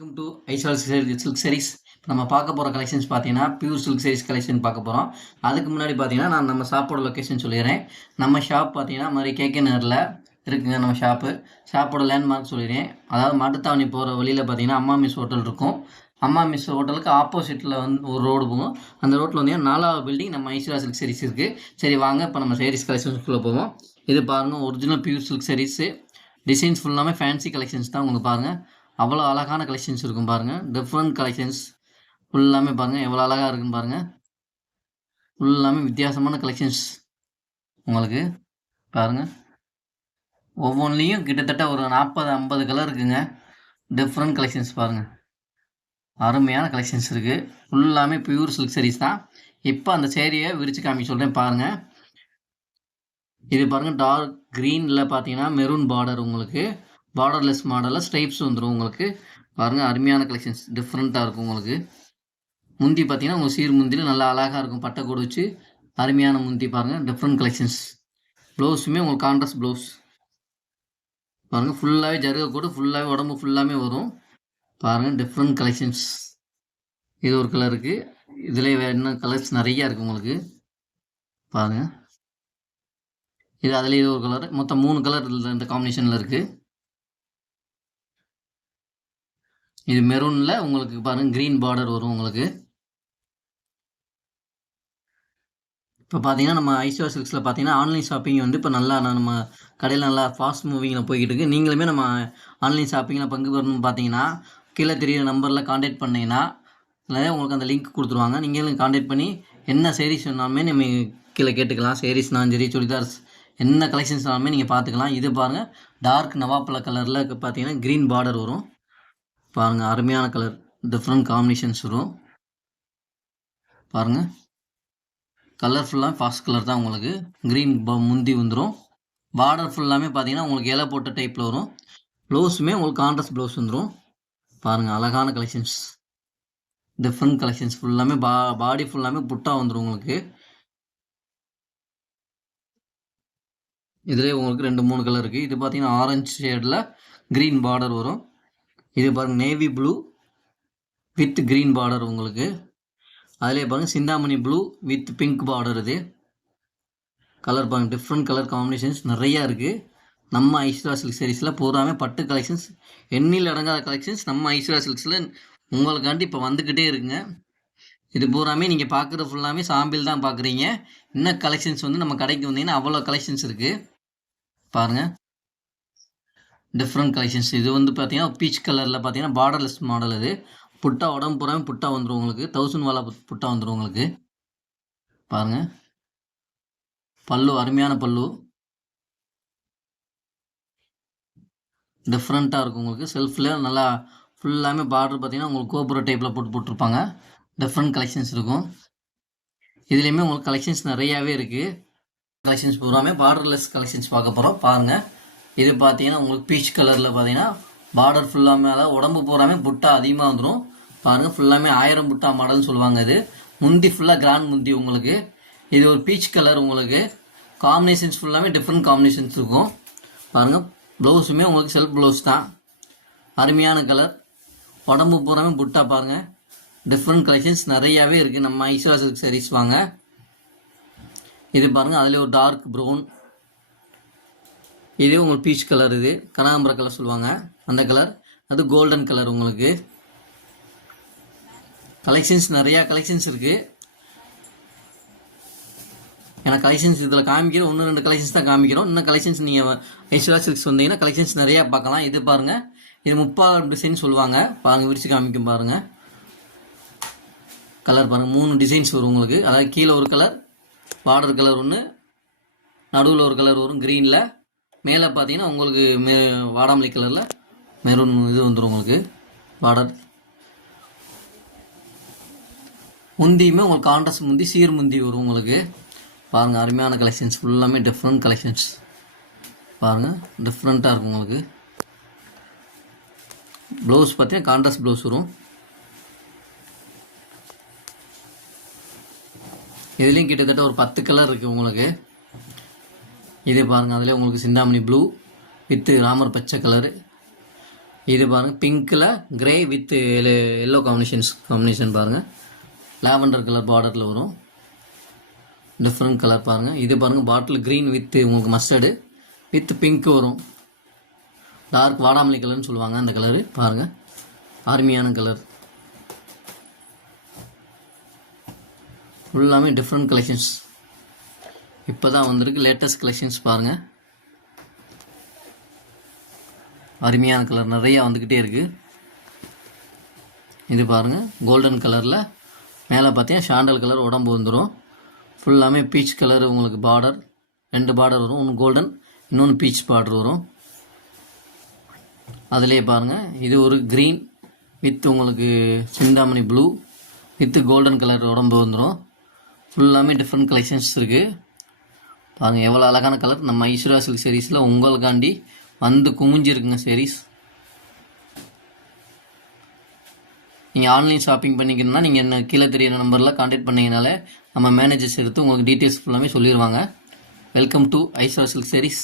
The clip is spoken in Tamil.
Welcome to Aizawl silk sarees. நம்ம பார்க்க போகிற கலெக்ஷன்ஸ் பார்த்தீங்கன்னா பியூர் சில்க் sarees கலெக்ஷன் பார்க்க போகிறோம். அதுக்கு முன்னாடி பார்த்தீங்கன்னா நான் நம்ம ஷாப்போட லொக்கேஷன் சொல்லிடுறேன். நம்ம ஷாப் பார்த்தீங்கன்னா மாதிரி கேகே நகரில் இருக்குங்க. நம்ம ஷாப்போட லேண்ட்மார்க் சொல்லிடுறேன். அதாவது மாட்டுத்தாவணி போகிற வழியில் பார்த்தீங்கன்னா அம்மா மிஸ் ஹோட்டல் இருக்கும். அம்மா மிஸ் ஹோட்டலுக்கு ஆப்போசிட்டில் வந்து ஒரு ரோடு போகும். அந்த ரோட்டில் வந்து 4வது பில்டிங் நம்ம ஐஸ்வால் சில்க் sarees இருக்குது. சரி வாங்க இப்போ நம்ம sarees கலெக்ஷன்ஸ்குள்ளே போவோம். இது பாருங்கள், original pure silk sarees. Designs ஃபுல்லாமே ஃபேன்சி கலெக்ஷன்ஸ் தான். உங்களுக்கு பாருங்கள் அவ்வளோ அழகான கலெக்ஷன்ஸ் இருக்கும் பாருங்கள். டிஃப்ரெண்ட் கலெக்ஷன்ஸ் ஃபுல்லாமே பாருங்கள் எவ்வளோ அழகாக இருக்குன்னு பாருங்கள். ஃபுல்லாமே வித்தியாசமான கலெக்ஷன்ஸ் உங்களுக்கு பாருங்கள். ஒவ்வொன்றிலையும் கிட்டத்தட்ட ஒரு 40-50 கலர் இருக்குங்க. டிஃப்ரெண்ட் கலெக்ஷன்ஸ் பாருங்கள், அருமையான கலெக்ஷன்ஸ் இருக்குது. ஃபுல்லாமே பியூர் சில்க் sarees தான். இப்போ அந்த சேரீயை விரித்து காமிக்க சொல்கிறேன் பாருங்கள். இது பாருங்கள், டார்க் க்ரீனில் பார்த்தீங்கன்னா மெரூன் பார்டர், உங்களுக்கு பார்டர்லெஸ் மாடலில் ஸ்ட்ரைப்ஸ் வந்துடும். உங்களுக்கு பாருங்கள் அருமையான கலெக்ஷன்ஸ், டிஃப்ரெண்ட்டாக இருக்கும். உங்களுக்கு முந்தி பார்த்தீங்கன்னா உங்களுக்கு சீர் முந்தியில் நல்லா அழகாக இருக்கும், பட்டைக்கூட வச்சு அருமையான முந்தி பாருங்கள். Different collections. ப்ளவுஸுமே உங்களுக்கு கான்ட்ராஸ்ட் ப்ளவுஸ் பாருங்கள். ஃபுல்லாகவே ஜருகை கூட ஃபுல்லாகவே உடம்பு ஃபுல்லாமே வரும் பாருங்கள். Different collections. இது ஒரு கலர் இருக்குது. இதில் வேறு என்ன கலர்ஸ் நிறையா இருக்குது உங்களுக்கு பாருங்கள். இது அதில் இது ஒரு கலர், மொத்தம் 3 கலர் இந்த காம்பினேஷனில் இருக்குது. இது மெரூனில் உங்களுக்கு பாருங்கள் க்ரீன் பார்டர் வரும் உங்களுக்கு. இப்போ பார்த்தீங்கன்னா நம்ம ஐஸ்வால் சில்க்ஸில் பார்த்தீங்கன்னா ஆன்லைன் ஷாப்பிங் வந்து இப்போ நல்லா நம்ம கடையில் நல்லா ஃபாஸ்ட் மூவிங்கில் போய்கிட்டு இருக்குது. நீங்களுமே நம்ம ஆன்லைன் ஷாப்பிங்கில் பங்கு பெறணும்னு பார்த்தீங்கன்னா கீழே தெரியிற நம்பரில் காண்டாக்ட் பண்ணிங்கன்னா இல்லை உங்களுக்கு அந்த லிங்க் கொடுத்துருவாங்க. நீங்களும் காண்டாக்ட் பண்ணி என்ன sarees வேணாலுமே நம்ம கீழே கேட்டுக்கலாம். sareesனாலும் சரி, சுடிதார்ஸ் என்ன கலெக்ஷன்ஸ்னாலுமே நீங்கள் பார்த்துக்கலாம். இது பாருங்கள், டார்க் நவாப்பழ கலரில் பார்த்தீங்கன்னா க்ரீன் பார்டர் வரும் பாருங்கள். அருமையான கலர், டிஃப்ரெண்ட் காம்பினேஷன்ஸ் வரும் பாருங்கள். கலர் ஃபுல்லாக ஃபாஸ்ட் கலர் தான். உங்களுக்கு க்ரீன் முந்தி வந்துடும். பார்டர் ஃபுல்லாமே பார்த்தீங்கன்னா உங்களுக்கு இலை போட்ட டைப்பில் வரும். ப்ளவுஸுமே உங்களுக்கு கான்ட்ராஸ்ட் ப்ளவுஸ் வந்துடும் பாருங்கள். அழகான கலெக்ஷன்ஸ், டிஃப்ரெண்ட் கலெக்ஷன்ஸ். ஃபுல்லாமே பாடி ஃபுல்லாமே புட்டா வந்துடும் உங்களுக்கு. இதிலே உங்களுக்கு 2-3 கலர் இருக்குது. இது பார்த்தீங்கன்னா ஆரஞ்சு ஷேடில் க்ரீன் பார்டர் வரும். இது பாருங்கள் navy blue with green border உங்களுக்கு. அதிலே பாருங்கள் சிந்தாமணி ப்ளூ வித் பிங்க் பார்டர். இது கலர் பாருங்கள், டிஃப்ரெண்ட் கலர் காம்பினேஷன்ஸ் நிறையா இருக்குது. நம்ம ஐஸ்வால் சில்க் sareesல பூராமே பட்டு கலெக்ஷன்ஸ், எண்ணில் அடங்காத கலெக்ஷன்ஸ் நம்ம ஐஸ்வால் சில்க்ஸில் உங்களுக்காண்டி இப்போ வந்துக்கிட்டே இருக்குங்க. இது பூராமே நீங்கள் பார்க்குறது ஃபுல்லாமே சாம்பிள் தான் பார்க்குறீங்க. இன்னும் கலெக்ஷன்ஸ் வந்து நம்ம கடைக்கு வந்தீங்கன்னா அவ்வளோ கலெக்ஷன்ஸ் இருக்குது பாருங்கள். Different collections. இது வந்து பார்த்தீங்கன்னா பீச் கலரில் பார்த்தீங்கன்னா பார்டர்லெஸ் மாடல். இது புட்டா உடம்பு பூராமே புட்டா வந்துடும் உங்களுக்கு. 1000 வாலா புட்டா வந்துடும் உங்களுக்கு பாருங்கள். பல்லு அருமையான பல்லு, டிஃப்ரெண்ட்டாக இருக்கும் உங்களுக்கு. செல்ஃபில் நல்லா ஃபுல்லாமே பார்டர் பார்த்தீங்கன்னா உங்களுக்கு கோபுர டைப்பில் போட்டிருப்பாங்க. டிஃப்ரெண்ட் கலெக்ஷன்ஸ் இருக்கும். இதுலேயுமே உங்களுக்கு கலெக்ஷன்ஸ் நிறையாவே இருக்குது. கலெக்ஷன்ஸ் பூராமே பார்டர்லெஸ் கலெக்ஷன்ஸ் பார்க்க போகிறோம் பாருங்கள். இது பார்த்தீங்கன்னா உங்களுக்கு பீச் கலரில் பார்த்தீங்கன்னா பார்டர் ஃபுல்லாமே, அதாவது உடம்பு பூராமே புட்டா அதிகமாக வந்துடும் பாருங்கள். ஃபுல்லாமே 1000 புட்டா மாடல்னு சொல்லுவாங்க. இது முந்தி ஃபுல்லாக கிராண்ட் முந்தி உங்களுக்கு. இது ஒரு பீச் கலர் உங்களுக்கு. காம்பினேஷன்ஸ் ஃபுல்லாமே டிஃப்ரெண்ட் காம்பினேஷன்ஸ் இருக்கும் பாருங்கள். ப்ளவுஸுமே உங்களுக்கு செல்ஃப் ப்ளவுஸ் தான். அருமையான கலர், உடம்பு பூராமே புட்டா பாருங்கள். டிஃப்ரெண்ட் கலெக்ஷன்ஸ் நிறையாவே இருக்குது நம்ம ஐஸ்வால் சில்க் sarees வாங்க. இது பாருங்கள், அதில் ஒரு டார்க் ப்ரௌன், இதே உங்களுக்கு பீச் கலர், இது கனகாம்பர கலர் சொல்லுவாங்க அந்த கலர். அது கோல்டன் கலர் உங்களுக்கு. கலெக்ஷன்ஸ் நிறையா கலெக்ஷன்ஸ் இருக்குது. ஏன்னா கலெக்ஷன்ஸ் இதில் காமிக்கிறோம் 1-2 கலெக்ஷன்ஸ் தான் காமிக்கிறோம். இன்னும் கலெக்ஷன்ஸ் நீங்கள் ஐஸ்வால் சில்க்ஸ் வந்தீங்கன்னா கலெக்ஷன்ஸ் நிறையா பார்க்கலாம். இது பாருங்கள், இது 30 டிசைன் சொல்லுவாங்க பாருங்கள். விரிச்சு காமிக்கும் பாருங்கள். கலர் பாருங்கள், 3 டிசைன்ஸ் வரும் உங்களுக்கு. அதாவது கீழே ஒரு கலர், பார்டர் கலர் ஒன்று, நடுவில் ஒரு கலர் வரும் க்ரீனில், மேலே பார்த்தீங்கன்னா உங்களுக்கு வாடாமல்லி கலரில் மெரூன் இது வந்துடும் உங்களுக்கு பார்டர். முந்தியுமே உங்களுக்கு கான்ட்ராஸ்ட் முந்தி, சீர் முந்தி வரும் உங்களுக்கு பாருங்கள். அருமையான கலெக்ஷன்ஸ், ஃபுல்லாமே டிஃப்ரெண்ட் கலெக்ஷன்ஸ் பாருங்கள். டிஃப்ரெண்ட்டாக இருக்கும் உங்களுக்கு. ப்ளவுஸ் பார்த்தீங்கன்னா கான்ட்ராஸ்ட் ப்ளவுஸ் வரும். இதுலேயும் கிட்டத்தட்ட ஒரு 10 கலர் இருக்குது உங்களுக்கு. இதே பாருங்கள், அதிலே உங்களுக்கு சிந்தாமணி ப்ளூ வித் ராமர் பச்சை கலரு, இது பாருங்கள் பிங்க்கில் கிரே வித் எல்லோ காம்பினேஷன் பாருங்கள். லாவெண்டர் கலர் பார்டரில் வரும். டிஃப்ரெண்ட் கலர் பாருங்கள். இது பாருங்கள் பாட்டில் க்ரீன் வித் உங்களுக்கு மஸ்டர்டு வித் பிங்க் வரும். டார்க் வாடாமல்லி கலர்னு சொல்லுவாங்க அந்த கலரு பாருங்கள். அருமையான கலர். ஃபுல்லாமே டிஃப்ரெண்ட் கலெக்ஷன்ஸ் இப்போ தான் வந்திருக்கு. லேட்டஸ்ட் கலெக்ஷன்ஸ் பாருங்கள். அருமையான கலர் நிறையா வந்துக்கிட்டே இருக்குது. இது பாருங்கள் கோல்டன் கலரில் மேலே பார்த்தீங்கன்னா சாண்டல் கலர் உடம்பு வந்துடும். ஃபுல்லாமே பீச் கலர் உங்களுக்கு பார்டர் 2 பார்டர் வரும். ஒன்று கோல்டன் இன்னொன்று பீச் பார்டர் வரும். அதிலே பாருங்கள் இது ஒரு க்ரீன் வித் உங்களுக்கு சிந்தாமணி ப்ளூ வித் கோல்டன் கலர் உடம்பு வந்துடும். ஃபுல்லாமே டிஃப்ரெண்ட் கலெக்ஷன்ஸ் இருக்குது பாருங்கள். எவ்வளோ அழகான கலர். நம்ம ஐஸ்வர்யா சில்க் சீரீஸில் உங்களுக்காண்டி வந்து குமிஞ்சிருக்குங்க சீரீஸ். நீங்கள் ஆன்லைன் ஷாப்பிங் பண்ணிக்கணும்னா நீங்கள் என்ன கீழே தெரியிற நம்பரில் கான்டாக்ட் பண்ணிங்கனாலே நம்ம மேனேஜர்ஸ் எடுத்து உங்களுக்கு டீட்டெயில்ஸ் ஃபுல்லாமே சொல்லிடுவாங்க. Welcome to Aishwarya silk series.